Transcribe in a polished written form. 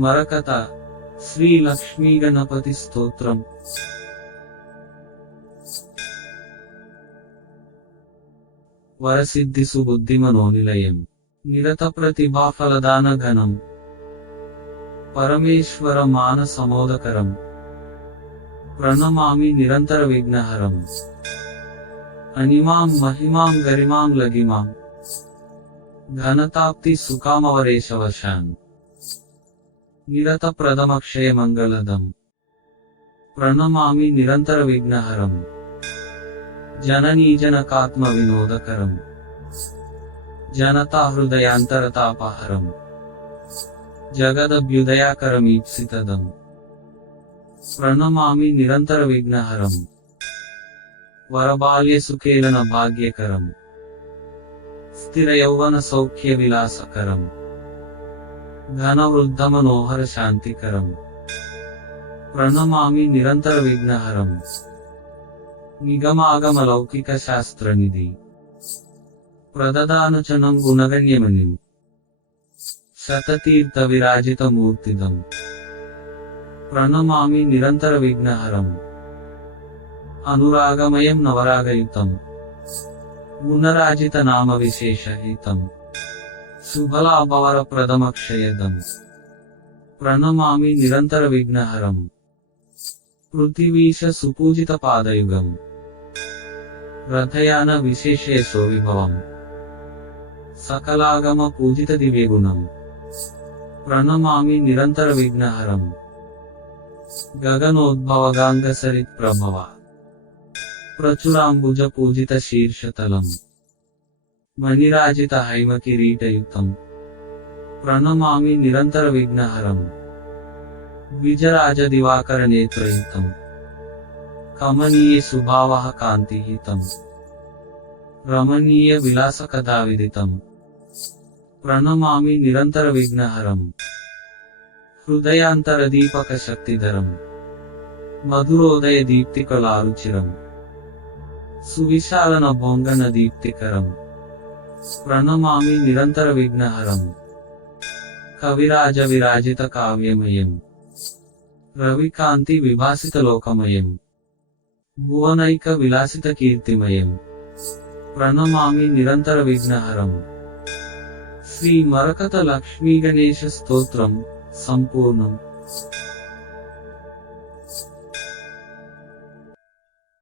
మరకత శ్రీ లక్ష్మీ గణపతి స్తోత్రం. వరసిద్ధి సుబుద్ధిమనోనిలయం నిరత ప్రతిభాఫలదాన ఘనం పరమేశ్వర మాన సమోదకరం ప్రణమామి నిరంతర విఘ్నహరం. అనిమాం మహిమాం గరిమాం లగిమాం ఘనతాప్తి సుకామవరేశవశాన్ నిరత ప్రథమక్షయ మంగళదం. ప్రణమామి నిరంతర విఘ్నహరం జననీజనకాత్మ వినోదకరం జనతా హృదయాంతరతాపహరం జగదభ్యుదయాకరమీప్సితదం. ప్రణమామి నిరంతర విఘ్నహరం వరబాల్యసుకేలన భాగ్యకరం స్థిర యౌవన సౌఖ్య విలాసకరం ఘనవృద్ధ మనోహర శాంతికరం. ప్రణమామి నిరంతర విఘ్నహరం నిగమాగమ లౌకిక శాస్త్రనిధి ప్రదదానచనం గుణగణ్యమనిం శతతీర్థ విరాజిత మూర్తిదం. ప్రణమామి నిరంతర విఘ్నహరం అనురాగమయం నవరాగయుతం గుణరాజిత నామ విశేషహితం శుభలాభవర ప్రథమక్షయదం. ప్రణమామి నిరంతర విఘ్నహరం పృథివీశ సుపూజిత పాదయుగం రథయాన విశేషేశో విభవం సకలాగమ పూజిత దివ్యగుణం. ప్రణమామి నిరంతర విఘ్నహరం గగనోద్భవగాంగసరిత్ ప్రభవ ప్రచురాంబుజ పూజిత శీర్షతలం మణిరాజిత హైమ కిరీటయుక్తం. ప్రణమామి నిరంతర విఘ్నహరం ద్విజరాజ దివాకర నేత్రయుక్తం కమనీయ సుభావః కాంతిహితం రమణీయ విలాస కథావిదితం. ప్రణమామి నిరంతర విఘ్నహరం హృదయాంతర దీపక శక్తిధరం మధురోదయ దీప్తికలారుచిరం సువిశాలన భోంగన దీప్తికరం. ప్రణమామి నిరంతర విఘ్నహరం కవిరాజ విరాజిత కావ్యమయం రవికాంతి విభాసిత లోకమయం భువనైక విలాసిత కీర్తిమయం. ప్రణమామి నిరంతర విఘ్నహరం శ్రీ మరకత లక్ష్మీ గణేశ స్తోత్రం సంపూర్ణం.